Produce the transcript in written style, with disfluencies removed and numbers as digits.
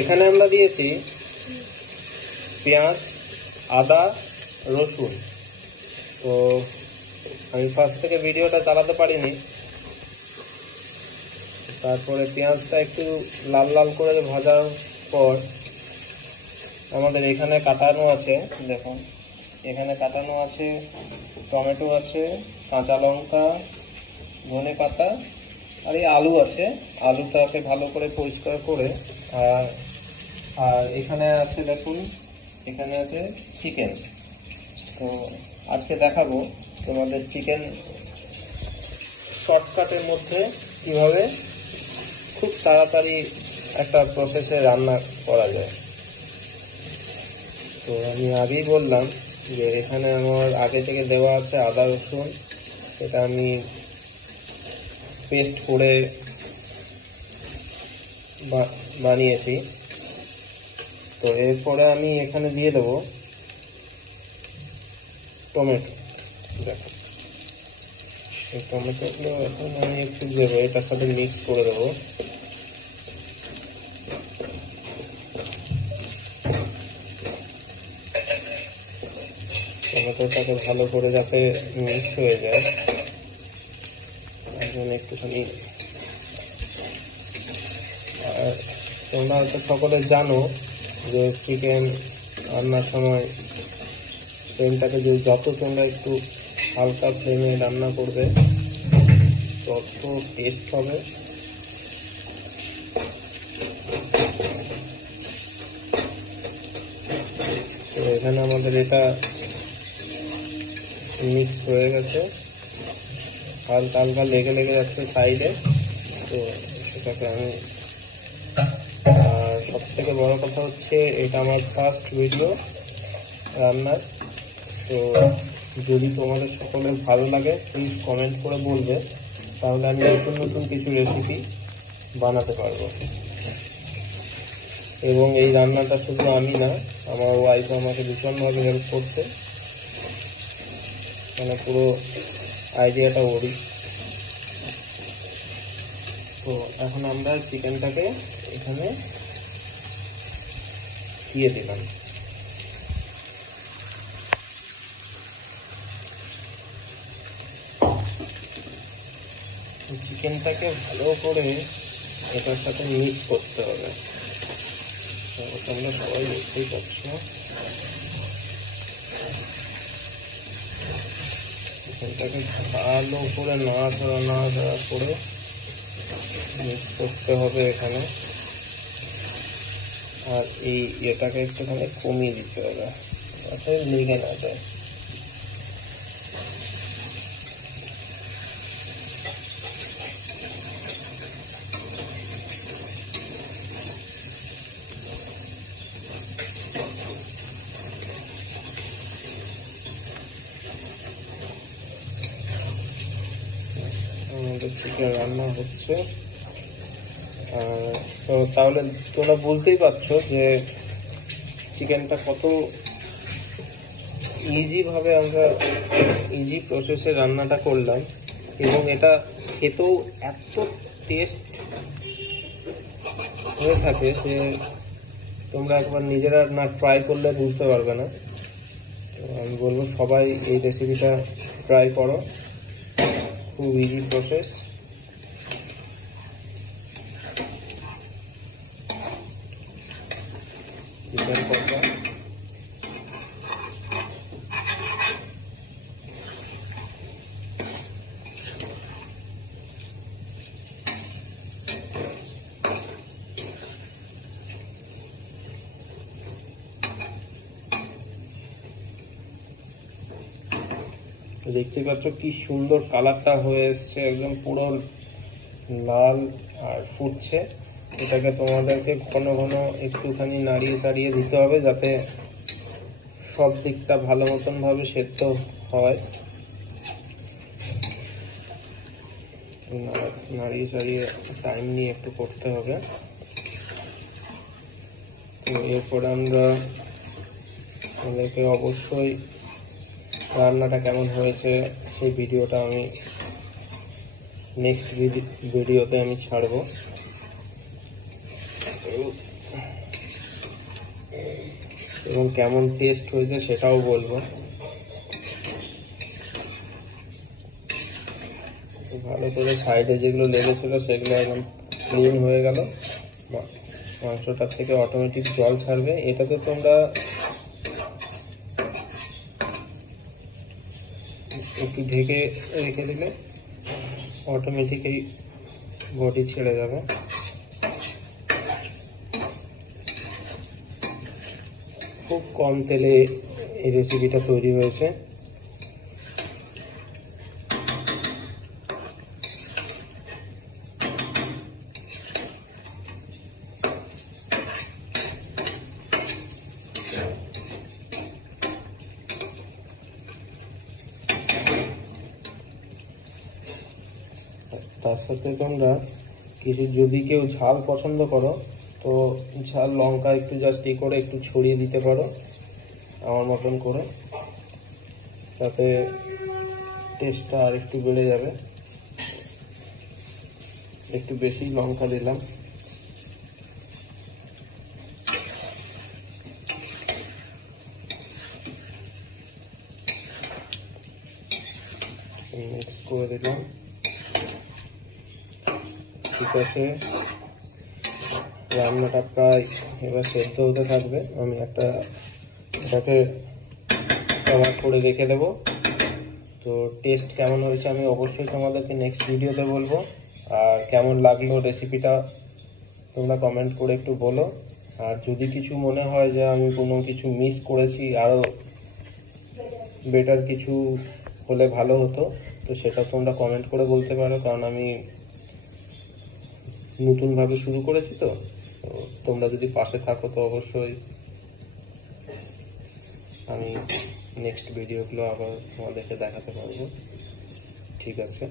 এখানে আমরা দিয়েছি পেঁয়াজ, আদা, রসুন। তো আমি ফার্স্ট থেকে ভিডিওটা চালাতে পারিনি। তারপরে পেঁয়াজটা একটু লাল লাল করে ভাজার পর আমাদের এখানে কাটানো আছে, দেখুন এখানে কাটানো আছে টমেটো আছে, কাঁচা লঙ্কা, ধনে পাতা, আর এই আলু আছে। আলুটাকে ভালো করে পরিষ্কার করে আর এখানে আছে, দেখুন এখানে আছে চিকেন। তো আজকে দেখাবো তোমাদের চিকেন শর্টকাটের মধ্যে কিভাবে খুব তাড়াতাড়ি একটা প্রসেসে রান্না করা যায়। তো আমি আগেই বললাম যে এখানে আমার আগে থেকে দেওয়া আছে আদা রসুন, এটা আমি পেস্ট করে বানিয়েছি। তো এরপরে আমি এখানে দিয়ে দেবো টমেটো। দেখো এই টমেটোগুলো এখন আমি একটু দেবো, এটার সাথে মিক্স করে দেবো। টমেটোটাকে ভালো করে যাতে মিক্স হয়ে যায়, এখন একটুখানি। আর তোমরা হয়তো সকলে জানো যে চিকেন রান্নার সময় ফ্লেমটাকে যত তোমরা একটু হালকা ফ্লেমে রান্না করবে তত টেস্ট হবে। তো এখানে আমাদের এটা মিক্স হয়ে গেছে, হালকা হালকা লেগে যাচ্ছে সাইডে। তো সেটাকে আমি, আর সব থেকে বড় কথা হচ্ছে এটা আমার ফার্স্ট ভিডিও রান্নার। তো যদি তোমাদের সকলের ভালো লাগে প্লিজ কমেন্ট করে বলবে, তাহলে আমি নতুন নতুন কিছু রেসিপি বানাতে পারবো। এবং এই রান্নাটা শুধু আমি না, আমার ওয়াইফ আমাকে ভীষণভাবে হেল্প করছে, মানে পুরো আইডিয়াটা ওরই। তো এখন আমরা চিকেনটাকে এখানে দিয়ে দিলাম। চিকেনটাকে ভালো করে এটার সাথে মিক্স করতে হবে। তোমরা সবাই দেখতেই পাচ্ছ, চিকেনটাকে ভালো করে নাড়াচাড়া করে মিক্স করতে হবে এখানে। আর এই এটাকে একটুখানি কমিয়ে দিতে হবে যাতে লেগে না যায়। আমাদের চিকেন রান্না হচ্ছে। তো তাহলে তোমরা বুঝতেই পারছো যে চিকেনটা কত ইজিভাবে আমরা ইজি প্রসেসে রান্নাটা করলাম, এবং এটা খেতেও এত টেস্ট হয়ে থাকে যে তোমরা একবার নিজেরা না ট্রাই করলে বুঝতে পারবে না। তো আমি বলবো সবাই এই রেসিপিটা ট্রাই করো, খুব ইজি প্রসেস। চিকেন কষা দেখতে পাচ্ছ কি সুন্দর কালারটা হয়ে এসছে, একদম পুরো লাল আর ফুটছে। এটাকে তোমাদেরকে ঘন ঘন একটুখানি নাড়িয়ে চাড়িয়ে দিতে হবে যাতে সব দিকটা ভালো মতন ভাবে সেদ্ধ হয়। নাড়িয়ে চাড়িয়ে টাইম নিয়ে একটু করতে হবে। তো এরপরে আমরা আমাদেরকে অবশ্যই রান্নাটা কেমন হয়েছে সেই ভিডিওটা আমি নেক্সট ভিডিওতে আমি ছাড়বো। এবং কেমন টেস্ট হয়েছে সেটাও বলবো। ভালো করে সাইডে যেগুলো লেগেছিল সেগুলো একদম ক্লিন হয়ে গেল। মাংসটার থেকে অটোমেটিক জল ছাড়বে। এটাতে তোমরা একটু ঢেকে রেখে দিলে অটোমেটিক এই বডি ছেড়ে যাবে। খুব কম তেলে এই রেসিপিটা তৈরি হয়েছে। তার সাথে তোমরা কিছু যদি কেউ ঝাল পছন্দ করো তো ঝাল লঙ্কা একটু জাস্ট করে একটু ছড়িয়ে দিতে পারো আমার মতন করে, তাতে টেস্টটা আর একটু বেড়ে যাবে। একটু বেশি লঙ্কা দিলাম। মিক্স করে দিলাম। ঠিক আছে, রান্নাটা প্রায় এবার সেদ্ধ হতে থাকবে। আমি এটাকে কভার করে রেখে দেবো। তো টেস্ট কেমন হয়েছে আমি অবশ্যই তোমাদেরকে নেক্সট ভিডিওতে বলবো। আর কেমন লাগলো রেসিপিটা তোমরা কমেন্ট করে একটু বলো। আর যদি কিছু মনে হয় যে আমি কোনো কিছু মিস করেছি, আরও বেটার কিছু হলে ভালো হতো, তো সেটা তোমরা কমেন্ট করে বলতে পারো। কারণ আমি নতুনভাবে শুরু করেছি, তো তোমরা যদি পাশে থাকো তো অবশ্যই আমি নেক্সট ভিডিওগুলো আবার তোমাদেরকে দেখাতে পারবো। ঠিক আছে।